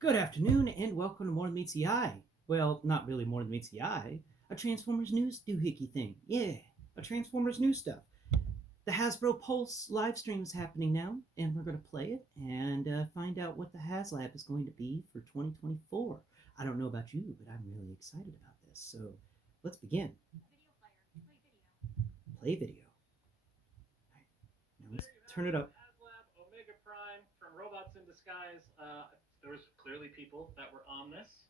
Good afternoon and welcome to More Than Meets the Eye. Well, not really More Than Meets the Eye. A Transformers news doohickey thing. Yeah, a Transformers news stuff. The Hasbro Pulse live stream is happening now, and we're going to play it and find out what the Haslab is going to be for 2024. I don't know about you, but I'm really excited about this. So let's begin. Play video. Right, now let's turn it up. Haslab, Omega Prime from Robots in Disguise. There was clearly people that were on this.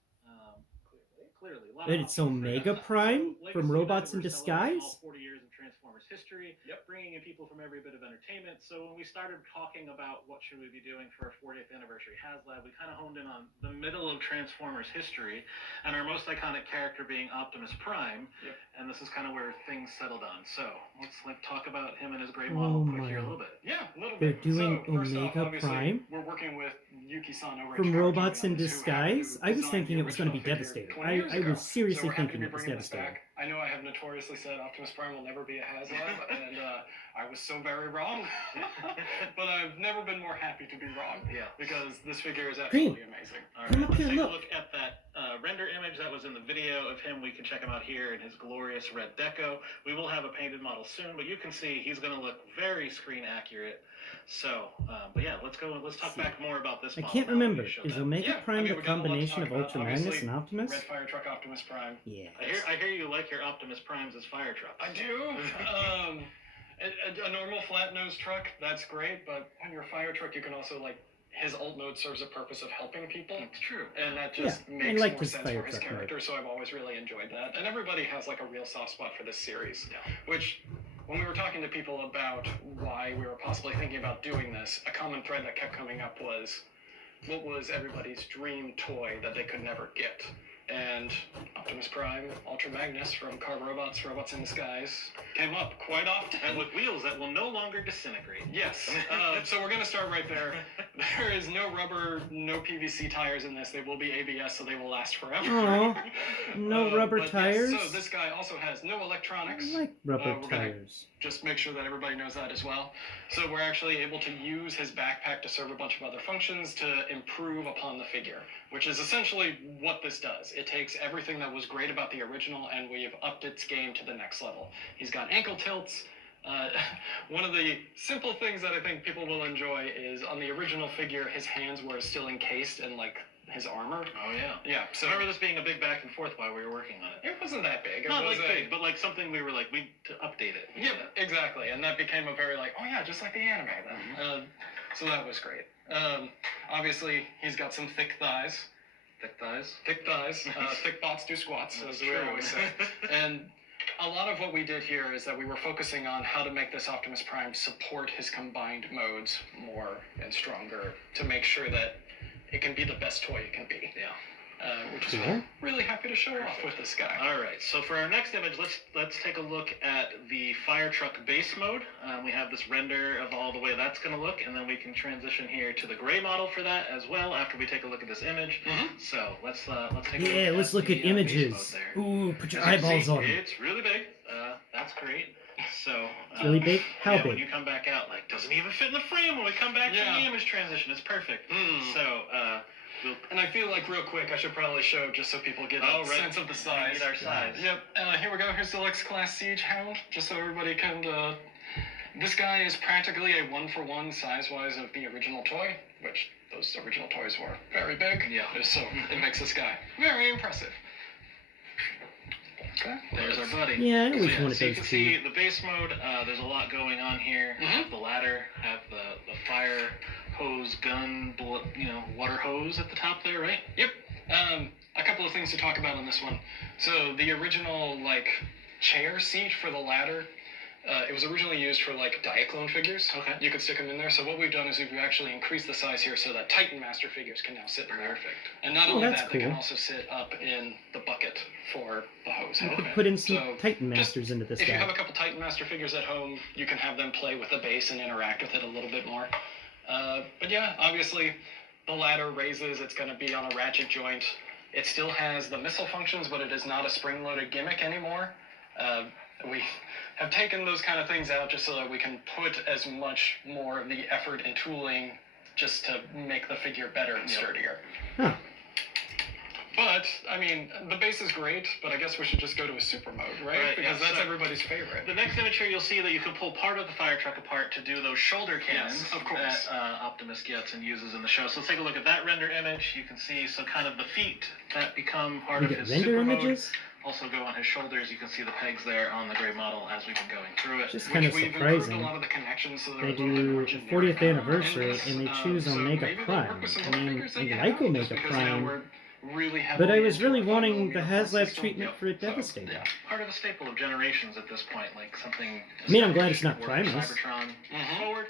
Clearly, a lot of It's Omega Prime so, from Legacy Robots United, in we're celebrating all Disguise? 40 years of Transformers history. Yep. Bringing in people from every bit of entertainment. So when we started talking about what should we be doing for our 40th anniversary Haslab, we kind of honed in on the middle of Transformers history, and our most iconic character being Optimus Prime. Yep. And this is kind of where things settled on. So let's talk about him and his gray model quick here a little bit. Yeah, a little They're bit. doing So first Omega off, Prime? we're working with Yuki-san over From at Power Robots in Team on this, who happened Disguise? to I was design thinking the it was going to be original figure Devastator. 20 years I ago. was seriously So we're happy to thinking be it was bringing this Devastator. back. I know I have notoriously said Optimus Prime will never be a Haslab, and I was so very wrong. But I've never been more happy to be wrong. Yeah. Because this figure is absolutely amazing. All right, let's take a look at that render image that was in the video of him. We can check him out here in his glorious red deco. We will have a painted model soon, but you can see he's going to look very screen accurate. So, but yeah, let's go and let's talk back more about this I model. can't now that remember. we showed Is that. Omega Prime the we got a lot to combination talk of about. Ultra Magnus Obviously, and Optimus? Red Fire Truck Optimus Prime. Yeah. I hear you like your Optimus Primes as fire trucks. I do. A normal flat nose truck, that's great, but when you're a fire truck, you can also his alt mode serves a purpose of helping people. It's true. And that just I makes liked more his sense fire for his truck character, mode. so I've always really enjoyed that. And everybody has a real soft spot for this series. Yeah. Which, when we were talking to people about why we were possibly thinking about doing this, a common thread that kept coming up was, what was everybody's dream toy that they could never get? And Optimus Prime, Ultra Magnus from Car Robots, Robots in Disguise, came up quite often. And with wheels that will no longer disintegrate. Yes. So we're going to start right there. There is no rubber, no PVC tires in this. They will be ABS, so they will last forever. Aww. No rubber tires? Yes, so this guy also has no electronics. I like rubber tires. Just make sure that everybody knows that as well. So we're actually able to use his backpack to serve a bunch of other functions to improve upon the figure, which is essentially what this does. It takes everything that was great about the original and we've upped its game to the next level. He's got ankle tilts. One of the simple things that I think people will enjoy is on the original figure, his hands were still encased in his armor. Oh yeah. Yeah. So I remember this being a big back and forth while we were working on it. It wasn't that big. Not big, but something we were we to update it. Yeah, exactly. And that became a very oh yeah, just like the anime then. Mm-hmm. So that was great. Obviously, he's got some thick thighs. Thick thighs. Thick thighs. Thick bots do squats, That's as we always say. And a lot of what we did here is that we were focusing on how to make this Optimus Prime support his combined modes more and stronger to make sure that it can be the best toy it can be. Yeah. Which is I'm really happy to show off with this guy. All right, so for our next image, let's take a look at the fire truck base mode. We have this render of all the way that's going to look, and then we can transition here to the gray model for that as well after we take a look at this image. Mm-hmm. So let's take a look. Yeah, let's look at images. Ooh, put your eyeballs on them. It's really big. That's great. So It's really big? How big? When you come back out, doesn't even fit in the frame when we come back from the image transition. It's perfect. So. And I feel real quick, I should probably show just so people get a sense of the size. Get our size. Yep. Here we go. Here's the Deluxe Class Siege Hound, just so everybody can. This guy is practically a one-for-one size-wise of the original toy, which those original toys were very big. Yeah. So it makes this guy very impressive. Okay. There's our buddy. Yeah, I always wanted so you those can two. see the base mode. There's a lot going on here. Have the ladder, have the fire hose gun, water hose at the top there, right? Yep. A couple of things to talk about on this one. So the original chair seat for the ladder, it was originally used for Diaclone figures. Okay. You could stick them in there. So what we've done is we've actually increased the size here so that Titan Master figures can now sit in there. Perfect. And not only that's that, cool. they can also sit up in the bucket for the hose. You could put in some Titan Masters into this If guy. you have a couple Titan Master figures at home, you can have them play with the base and interact with it a little bit more. But yeah, obviously, the ladder raises. It's going to be on a ratchet joint. It still has the missile functions, but it is not a spring-loaded gimmick anymore. We have taken those kind of things out just so that we can put as much more of the effort and tooling just to make the figure better and sturdier. Huh. I mean, the base is great, but I guess we should just go to a super mode, right? Because that's everybody's favorite. The next image here, you'll see that you can pull part of the fire truck apart to do those shoulder cannons of course. that Optimus gets and uses in the show. So let's take a look at that render image. You can see kind of the feet that become part of his render super images? mode. Also go on his shoulders. You can see the pegs there on the gray model as we've been going through it. Just kind of surprising. A lot of the connections, so They do 40th anniversary and they choose Omega Prime. I mean, I like Omega Prime, but I was really wanting the Haslab treatment for Devastator. Yeah, part of the staple of Generations at this point, like something. I mean, I'm glad it's not Primus. Cybertron forward.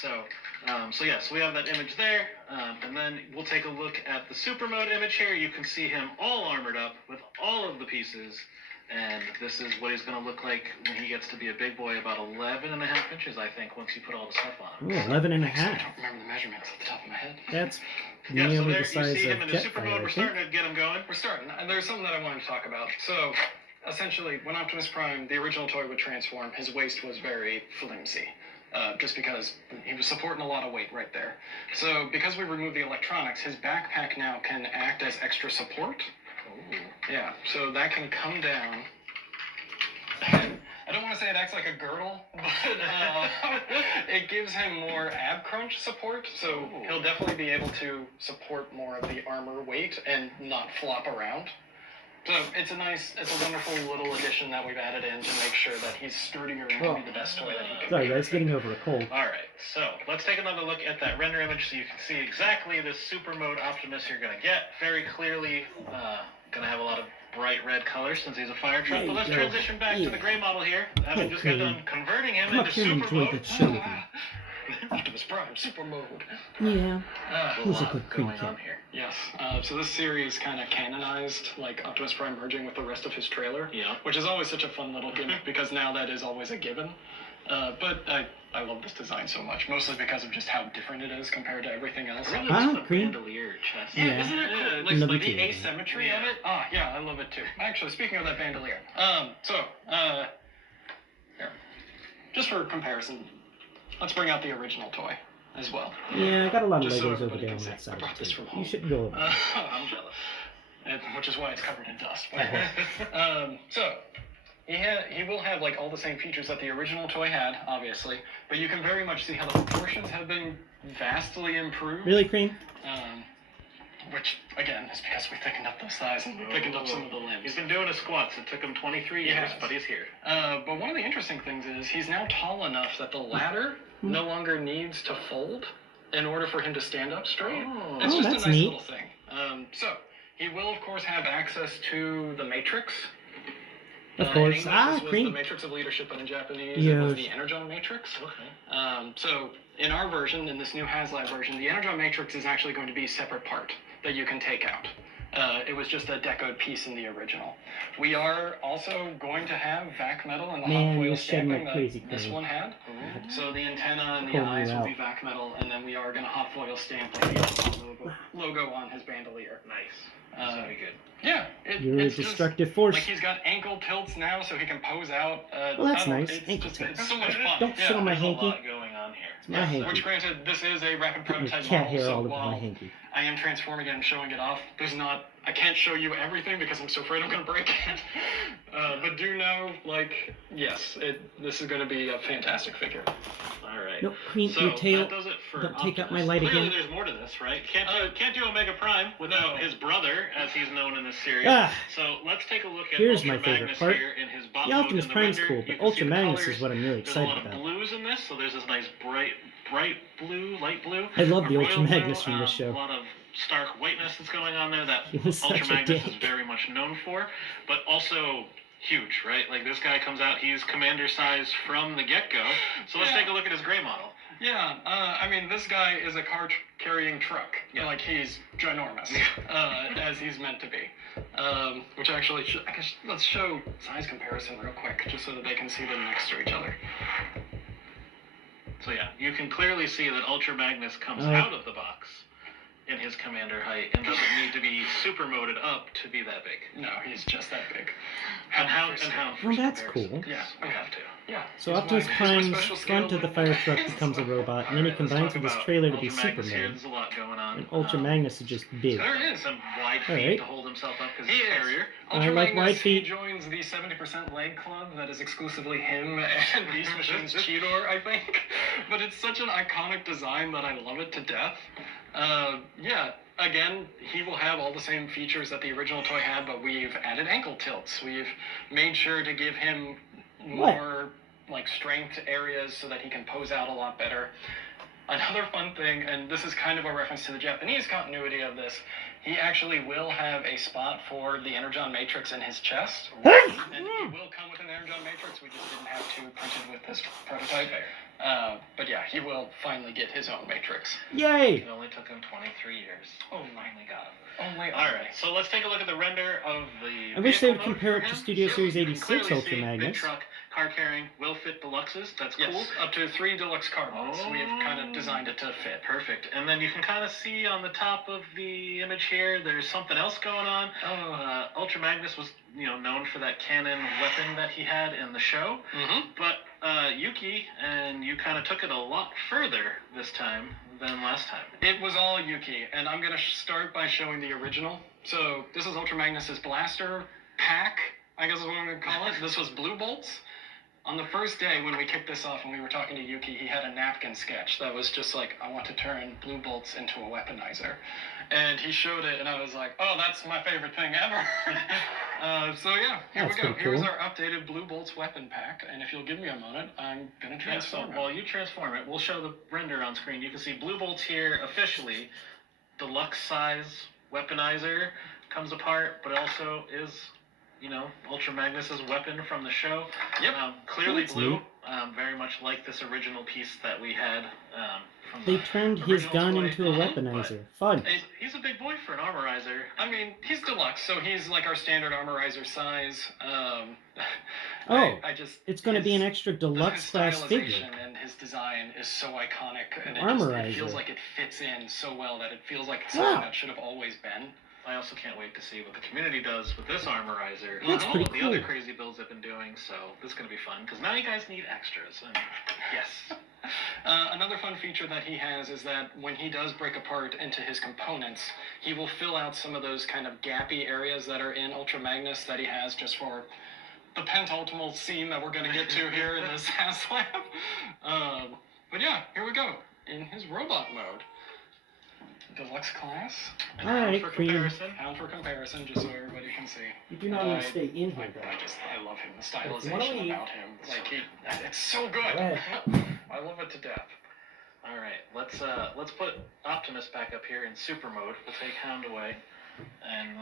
So we have that image there, and then we'll take a look at the super mode image here. You can see him all armored up with all of the pieces, and this is what he's going to look like when he gets to be a big boy, about 11.5 inches, I think, once you put all the stuff on. Ooh, 11.5. I don't remember the measurements off the top of my head. That's so nearly there the size you see of him in his Jetfire, super mode. I We're think. starting to get him going. We're starting, and there's something that I wanted to talk about. So, essentially, when Optimus Prime, the original toy, would transform, his waist was very flimsy. Just because he was supporting a lot of weight right there. So, because we removed the electronics, his backpack now can act as extra support. Ooh. Yeah, so that can come down. I don't want to say it acts like a girdle, but it gives him more ab crunch support, so he'll definitely be able to support more of the armor weight and not flop around. So it's a wonderful little addition that we've added in to make sure that he's sturdier and can be the best toy that he can Sorry be. guys, getting over a cold. Alright, so let's take another look at that render image so you can see exactly the super mode Optimus you're going to get. Very clearly going to have a lot of bright red colors since he's a fire truck. But let's transition back to the gray model here. Having just got done converting him Come up into here and super enjoy mode. the show with me. Optimus Prime, super mode. Yeah. A Who's a lot good going creature? on here. Yes, so this series kind of canonized like Optimus Prime merging with the rest of his trailer, which is always such a fun little gimmick because now that is always a given. But I love this design so much, mostly because of just how different it is compared to everything else. I really Ah, like the green. bandolier chest. Yeah. Isn't it cool? Love Like it the too. asymmetry of it. Ah, yeah, I love it too. Actually, speaking of that bandolier, here, just for comparison, let's bring out the original toy as well. Yeah, I got a lot of Just so Legos over everybody there on can see. that side. I brought this from You home. should go over. I'm jealous. Which is why it's covered in dust. So he will have like all the same features that the original toy had, obviously, but you can very much see how the proportions have been vastly improved. Really, Cream? Which again is because we thickened up the thighs and we thickened up some of the limbs. He's been doing his squats. It took him 23 years, but he's here. But one of the interesting things is he's now tall enough that the ladder no longer needs to fold in order for him to stand up straight. It's just that's a nice neat. little thing. So he will of course have access to the Matrix. Of In course. English, Ah, this was Cream. the Matrix of Leadership, but in Japanese it Yes. was the Energon Matrix. Okay. So in our version, in this new Haslab version, the Energon Matrix is actually going to be a separate part that you can take out. It was just a decoed piece in the original. We are also going to have vac metal and the Man, hot foil you're shedding stamping like that crazy, this Cream. one had. So the antenna and the Pulling you eyes will out. be vac metal, and then we are going to hot foil stamp like the Alpha logo on his bandolier. Nice. Very good. Yeah, You're a it's just, destructive force. like he's got ankle tilts now, so he can pose out. Well, that's I don't know, nice. It's, Ankle just, tilts. it's so much fun. Don't sit on my There's a hanky. lot going on here. It's my hanky. Which, granted, this is a rapid Put your prototype cat model, hair so all over while my hanky. I am transforming it and showing it off, I can't show you everything because I'm so afraid I'm going to break it. But do know, yes, this is going to be a fantastic figure. All right. No, Cream, So your tail. that does it for Don't take out my Optimus. light Clearly again. there's more to this, right? Can't do Omega Prime without his brother, as he's known in this series. Ah. So let's take a look at Here's Ultra my favorite Magnus part. here in his bot The mode Optimus in the Prime's render. cool, You but can see Ultra the Magnus colors. is what I'm really There's a excited lot of about. blues in this, so there's this nice bright blue, light blue. I love the a Ultra royal Magnus blue, from this show. A lot of stark whiteness that's going on there that He was Ultra such a Magnus dick. is very much known for, but also huge, right? Like this guy comes out, he's commander size from the get-go. So let's take a look at his gray model. Yeah, I mean, this guy is a car-carrying truck. Yeah. Like, he's ginormous, as he's meant to be. Which actually, I guess, let's show size comparison real quick, just so that they can see them next to each other. So yeah, you can clearly see that Ultra Magnus comes out of the box in his commander height and doesn't need to be super moded up to be that big. No, he's just that big. And how Well, that's cool. Yeah, we have to. Yeah. So he's Optimus my Prime's special front skill. of the fire truck becomes a robot, and then he combines with this trailer to be Ultra Magnus here. Superman. There's a lot going on. And Ultra Magnus is just big. There is some wide feet Alright. to hold himself up because He he's a is. carrier. I like wide feet. He joins the 70% leg club that is exclusively him and Beast Machine's Cheetor, I think. But it's such an iconic design that I love it to death. Yeah, again, he will have all the same features that the original toy had, but we've added ankle tilts. We've made sure to give him more like strength areas so that he can pose out a lot better. Another fun thing, and this is kind of a reference to the Japanese continuity of this, he actually will have a spot for the Energon Matrix in his chest. And he will come with an Energon Matrix, we just didn't have two printed with this prototype. But yeah, he will finally get his own Matrix. Yay! It only took him 23 years. Oh my god. Only Alright, so let's take a look at the render of the I wish they would vehicle mode compare it for to him. Studio So Series you can 86 clearly Ultra see Magnus. Big truck, car carrying, will fit deluxes. That's Yes, cool. up to 3 deluxe car modes. We've kind of designed it to fit. Perfect. And then you can kind of see on the top of the image here, there's something else going on. Ultra Magnus was, known for that cannon weapon that he had in the show. Mm-hmm. But Yuki and you kind of took it a lot further this time than last time. It was all Yuki, and I'm going to start by showing the original. So this is Ultra Magnus's blaster pack, I guess is what I'm going to call it. This was Blue Bolts. On the first day when we kicked this off and we were talking to Yuki, he had a napkin sketch that was just like, I want to turn Blue Bolts into a weaponizer. And he showed it, and I was like, oh, that's my favorite thing ever. So yeah, here That's we go. pretty Here's cool. our updated Blue Bolts weapon pack, and if you'll give me a moment, I'm going to transform it. While you transform it, we'll show the render on screen. You can see Blue Bolts here officially. Deluxe size weaponizer comes apart, but also is, Ultra Magnus's weapon from the show. Yep. Clearly That's blue. neat. Very much like this original piece that we had. From They the turned his original gun toy. into a weaponizer. Fun. He's a big boy for an armorizer. I mean, he's deluxe, so he's like our standard armorizer size. Oh, I just it's going to be an extra deluxe his class figure. stylization and his design is so iconic, and it Armorizer. feels like it fits in so well that it feels like it's something Wow. that should have always been. I also can't wait to see what the community does with this armorizer. That's all pretty of the cool. other crazy builds they've been doing, so this is going to be fun, because now you guys need extras. And yes. Another fun feature that he has is that when he does break apart into his components, he will fill out some of those kind of gappy areas that are in Ultra Magnus that he has just for the pentultimal scene that we're going to get to here in this Haslab. But yeah, here we go. In his robot mode. Deluxe class. And Alright, for Cream. comparison, Pound for comparison, just so everybody can see. You do not need to stay in here, though. I love him. The If you wanna stylization leave- about him. Like, it's so good. Go ahead. I love it to death. all right, let's put Optimus back up here in super mode. We'll take Hound away, and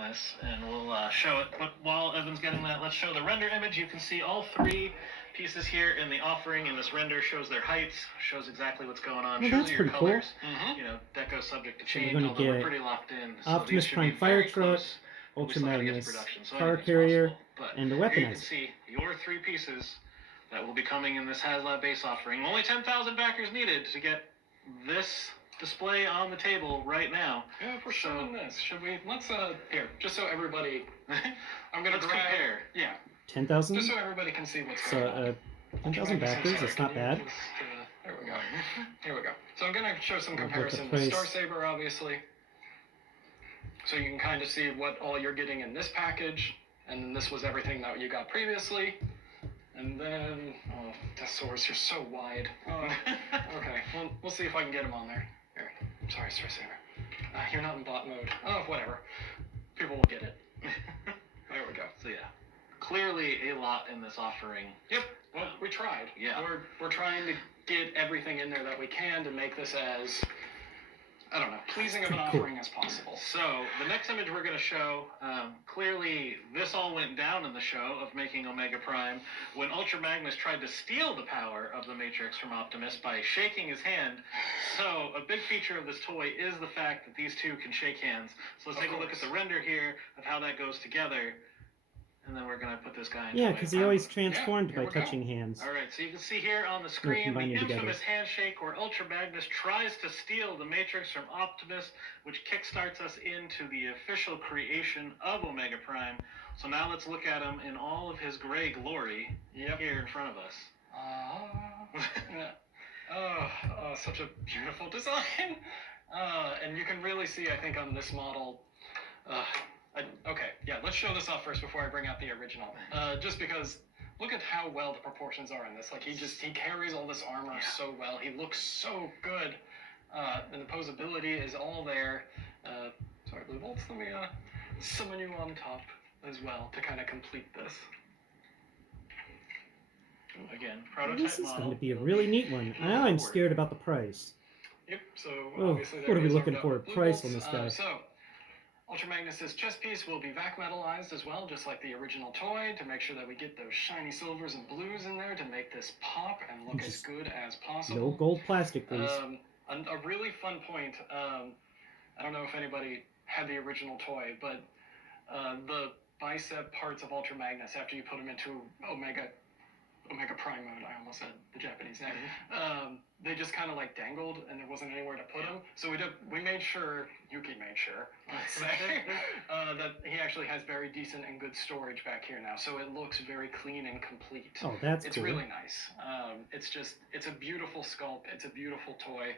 we'll show it. But while Evan's getting that, let's show the render image. You can see all three pieces here in the offering, and this render shows their heights, shows exactly what's going on, Well, shows that's you your pretty cool. colors. Mm-hmm. Deco subject to So we're change, gonna although we're get pretty locked in. So Optimus these should Prime be fire very truck, close. We Ultra still gotta get to Magnus, production, so car anything's carrier, possible. But and the here you can weaponizer. see your three pieces that will be coming in this Haslab base offering. Only 10,000 backers needed to get this display on the table right now. Yeah, if we're showing this, should we? Let's here, just so everybody. I'm gonna Let's grab. compare. Yeah, 10,000? just so everybody can see what's So, going on. 10,000 backers, that's not bad. There we go. Here we go. So I'm gonna show some Look at the comparison with price. Star Saber, obviously. So you can kind of see what all you're getting in this package, and this was everything that you got previously. And then, oh, Desaurs, you're so wide. Oh, okay. Well, we'll see if I can get him on there. Here. Sorry, Star Saber. You're not in bot mode. Oh, whatever. People will get it. There we go. So yeah, clearly a lot in this offering. Yep. Well, we tried. Yeah. We're trying to get everything in there that we can to make this as, I don't know, pleasing of an Pretty cool. offering as possible. So the next image we're going to show, clearly this all went down in the show of making Omega Prime when Ultra Magnus tried to steal the power of the Matrix from Optimus by shaking his hand. So a big feature of this toy is the fact that these two can shake hands. So let's Of take a look at course. the render here of how that goes together. And then we're going to put this guy in. Yeah, because he always transformed by touching hands. All right, so you can see here on the screen the combining infamous together. handshake where Ultra Magnus tries to steal the Matrix from Optimus, which kickstarts us into the official creation of Omega Prime. So now let's look at him in all of his gray glory here in front of us. Such a beautiful design. And you can really see, I think, on this model. Okay, yeah, let's show this off first before I bring out the original. Just because, look at how well the proportions are in this. Like, he carries all this armor so well. He looks so good. And the posability is all there. Sorry, Blue Bolts, let me summon you on top as well to kind of complete this. Again, prototype This is model. going to be a really neat one. Now I'm scared about the price. Yep, so Oh, obviously what are we there is looking our for? Blue Price Bolts. on this guy. So, Ultra Magnus's chest piece will be vac metalized as well, just like the original toy, to make sure that we get those shiny silvers and blues in there to make this pop and look as good as possible. No gold plastic, please. A really fun point, I don't know if anybody had the original toy, but the bicep parts of Ultra Magnus, after you put them into Omega Prime mode, I almost said the Japanese name, they just kind of like dangled and there wasn't anywhere to put them. So we made sure, Yuki made sure, let's say, that he actually has very decent and good storage back here now. So it looks very clean and complete. Oh, that's It's cool. really nice. It's a beautiful sculpt. It's a beautiful toy.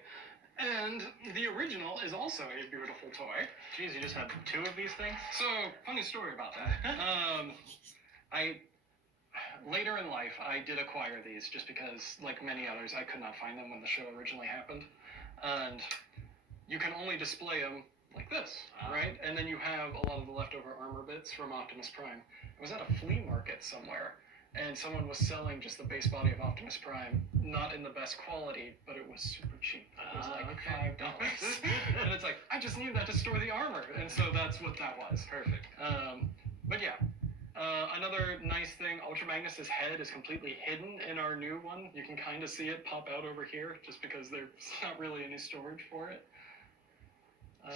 And the original is also a beautiful toy. Geez, you just had 2 of these things? So, funny story about that. Later in life, I did acquire these just because, like many others, I could not find them when the show originally happened. And you can only display them like this, right? And then you have a lot of the leftover armor bits from Optimus Prime. I was at a flea market somewhere, and someone was selling just the base body of Optimus Prime, not in the best quality, but it was super cheap. It was like $5. And it's like, I just need that to store the armor. And so that's what that was. Perfect. But yeah. Another nice thing, Ultra Magnus's head is completely hidden in our new one. You can kind of see it pop out over here, just because there's not really any storage for it.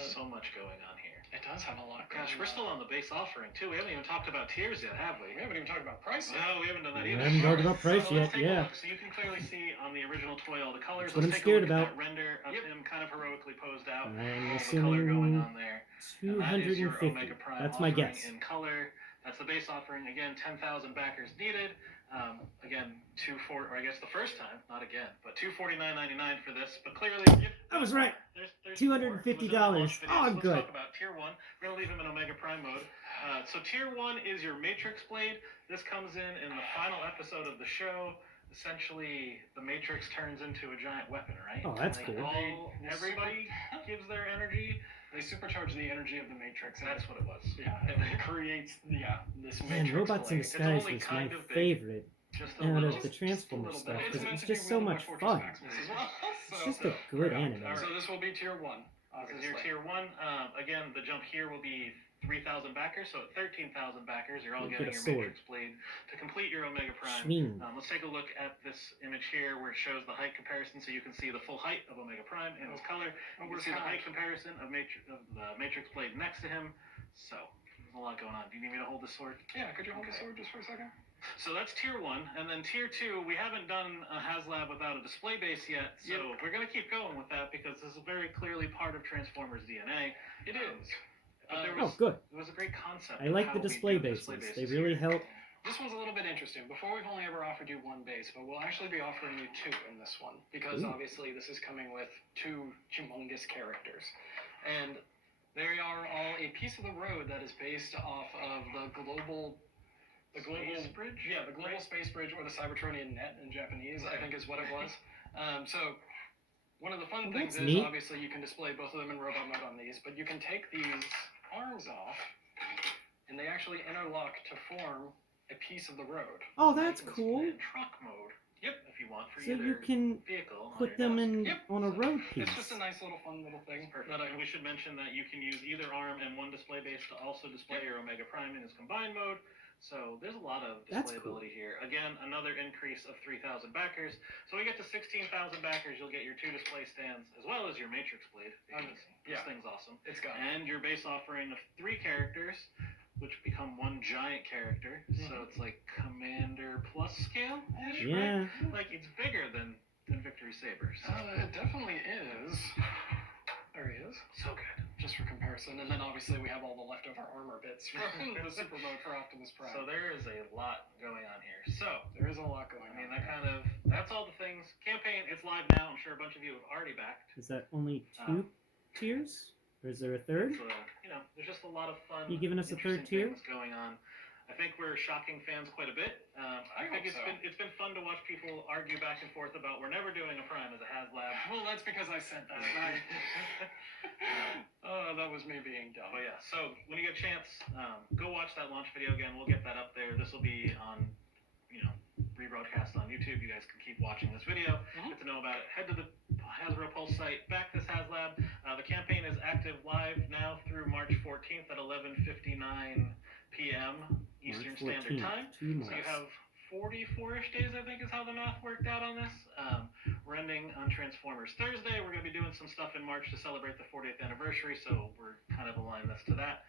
So much going on here. It does have a lot going on. Gosh, we're still on the base offering, too. We haven't even talked about tiers yet, have we? We haven't even talked about price yet. No, we haven't done that We either. haven't talked about price So let's yet, take a yeah. look. So you can clearly see on the original toy all the colors. That's what Let's I'm take a scared look at about. that render of him kind of heroically posed out. I'm All the color going assuming on there. And that is your 250. Omega Prime That's my offering guess. in color. That's the base offering. Again, 10,000 backers needed. Again, I guess the first time, not again, but $249.99 for this. But clearly, I was right. There's $250. Oh, Oh, good. Let's talk about Tier 1. We're going to leave him in Omega Prime mode. So Tier 1 is your Matrix Blade. This comes in the final episode of the show. Essentially, the Matrix turns into a giant weapon, right? Oh, that's cool. Everybody gives their energy. They supercharge the energy of the Matrix. That's what it was. Yeah, and it creates this Man, Matrix Robots in blade. Disguise only was my kind of big. favorite Just a out little. of the Transformers stuff, It's because meant it's to be just so one of my much Fortress fun. Maximus as well. It's just a good anime. So this will be Tier 1. This is your Tier 1. Again, the jump here will be 3,000 backers, so at 13,000 backers, you're all You'll getting get a your sword. Matrix Blade to complete your Omega Prime. Schmeen. Let's take a look at this image here where it shows the height comparison, so you can see the full height of Omega Prime and its color. You can see the height comparison of the Matrix Blade next to him. So, there's a lot going on. Do you need me to hold the sword? Yeah, could you hold the sword just for a second? So that's Tier 1, and then Tier 2, we haven't done a Haslab without a display base yet, so we're going to keep going with that because this is very clearly part of Transformers DNA. It is. Oh, good. It was a great concept. I like of the how we display do bases. They really help. This one's a little bit interesting. Before, we've only ever offered you 1 base, but we'll actually be offering you 2 in this one, because obviously this is coming with 2 humongous characters. And they are all a piece of the road that is based off of the global Space Bridge? Yeah, the global space bridge, or the Cybertronian net in Japanese, I think is what it was. So one of the fun things is neat. obviously you can display both of them in robot mode on these, but you can take these arms off, and they actually interlock to form a piece of the road. Oh, that's You can cool. display in truck mode. Yep, if you want for So either you can vehicle. put on them your in desk. on a road piece. It's just a nice fun little thing. Perfect. That And we should mention that you can use either arm and 1 display base to also display your Omega Prime in its combined mode. So there's a lot of That's displayability here. Again, another increase of 3,000 backers. So we get to 16,000 backers, you'll get your 2 display stands as well as your Matrix Blade. Because this thing's awesome. It's got And your base offering of 3 characters. which become one giant character. So it's like Commander Plus scale-ish, Yeah. right? Like it's bigger than Victory Saber. So. It definitely is. There he is. So good. Just for comparison. And then obviously we have all the leftover armor bits from the super mode for Optimus Prime. So there is a lot going on here. So there is a lot going on. I mean, that's all the things. Campaign, it's live now. I'm sure a bunch of you have already backed. Is that only 2 tiers? Or is there a third? There's just a lot of fun. You giving us a third tier? Things going on. I think we're shocking fans quite a bit. I think it's been fun to watch people argue back and forth about we're never doing a Prime as a Haslab. Well, that's because I said that. That was me being dumb. But yeah, so when you get a chance, go watch that launch video again. We'll get that up there. This will be on, rebroadcast on YouTube. You guys can keep watching this video. Get to know about it. Head to the Hasbro Pulse site. Back this Haslab. The campaign is active live now through March 14th at 11:59 p.m. Eastern Standard Time. So you have 44-ish days, I think, is how the math worked out on this. We're ending on Transformers Thursday. We're going to be doing some stuff in March to celebrate the 40th anniversary, so we're kind of aligned this to that.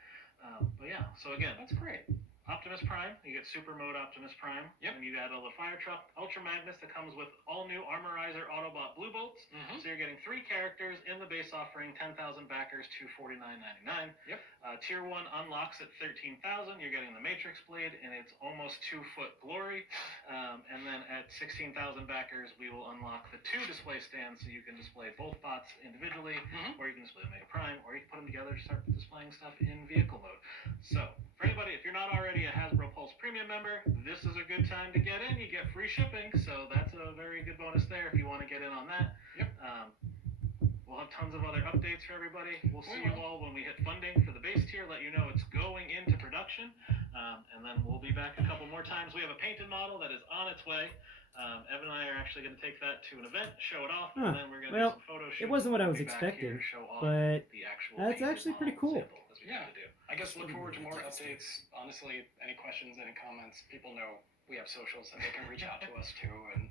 But yeah, so again, that's great. Optimus Prime, you get Super Mode Optimus Prime. Yep. And you add a Fire Truck, Ultra Magnus that comes with all new Armorizer Autobot Blue Bolts. So you're getting 3 characters in the base offering, 10,000 backers, $249.99. Yep. Tier 1 unlocks at 13,000. You're getting the Matrix Blade in its almost 2-foot glory. And then at 16,000 backers, we will unlock the 2 display stands so you can display both bots individually, or you can display Omega Prime, or you can put them together to start displaying stuff in vehicle mode. So, for anybody, if you're not already a Hasbro Pulse Premium member, this is a good time to get in. You get free shipping, so that's a very good bonus there if you want to get in on that. Yep. We'll have tons of other updates for everybody. We'll see you all when we hit funding for the base tier, let you know it's going into production, and then we'll be back a couple more times. We have a painted model that is on its way. Evan and I are actually going to take that to an event, show it off, and then we're going to do some photo shoots. It wasn't what I was expecting, but that's actually pretty cool. Yeah. I guess look forward to more updates. Honestly, any questions, any comments, people know we have socials that they can reach out to us too, and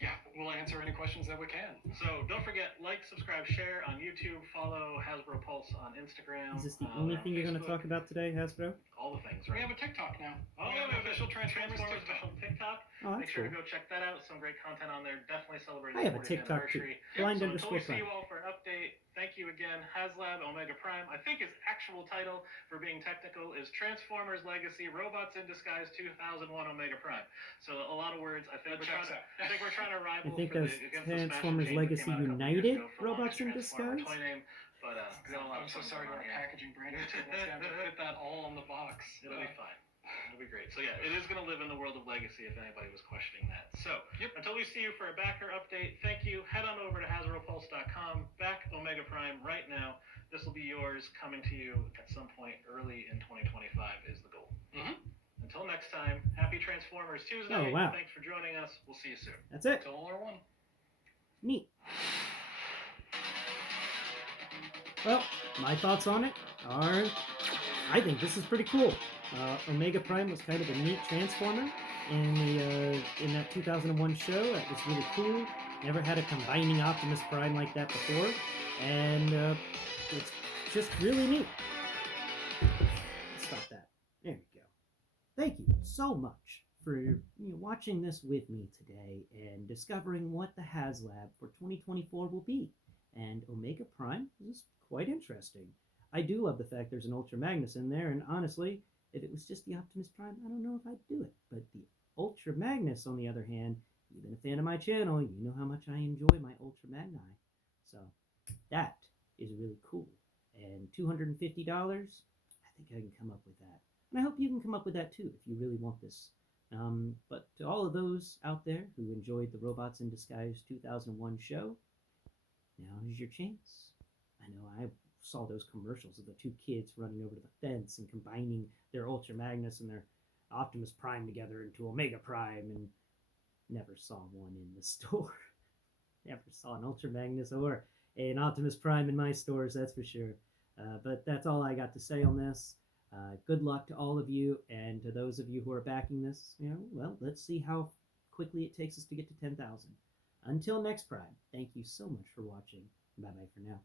yeah, we'll answer any questions that we can. So don't forget, like, subscribe, share on YouTube, follow Hasbro Pulse on Instagram. Is this the only thing you're going to talk about today, Hasbro? All the things, right? We have a TikTok now. Oh, we have an official Transformers official TikTok. Oh, Make that's sure cool. to go check that out. Some great content on there. Definitely celebrating I have the a 40th TikTok too. anniversary. Blind So _Prime. until we see you all for an update, thank you again. Haslab Omega Prime. I think its actual title, for being technical, is Transformers Legacy Robots in Disguise 2001 Omega Prime. So a lot of words. I think we're trying to rival. I think for that's against Transformers the Legacy United Robots in Disguise. Toy name. But I'm so sorry to our packaging brand. We'll have to fit that all on the box. It'll be fine. It'll be great. So yeah, it is going to live in the world of Legacy if anybody was questioning that. So until we see you for a backer update, thank you. Head on over to HasbroPulse.com. Back Omega Prime right now. This will be yours, coming to you at some point early in 2025 is the goal. Until next time, happy Transformers Tuesday. Oh, wow. Thanks for joining us. We'll see you soon. That's it. Till R1. Neat. Well, my thoughts on it are, I think this is pretty cool. Omega Prime was kind of a neat Transformer in that 2001 show. That was really cool. Never had a combining Optimus Prime like that before, and it's just really neat. Stop that. There we go. Thank you so much for watching this with me today and discovering what the Haslab for 2024 will be. And Omega Prime is quite interesting. I do love the fact there's an Ultra Magnus in there, and honestly, if it was just the Optimus Prime, I don't know if I'd do it. But the Ultra Magnus, on the other hand, you've been a fan of my channel, you know how much I enjoy my Ultra Magni. So that is really cool. And $250, I think I can come up with that. And I hope you can come up with that too, if you really want this. But to all of those out there who enjoyed the Robots in Disguise 2001 show, now is your chance. I know I saw those commercials of the 2 kids running over to the fence and combining their Ultra Magnus and their Optimus Prime together into Omega Prime, and never saw one in the store. Never saw an Ultra Magnus or an Optimus Prime in my stores, that's for sure. But that's all I got to say on this. Good luck to all of you, and to those of you who are backing this, well, let's see how quickly it takes us to get to 10,000. Until next Prime, thank you so much for watching. Bye-bye for now.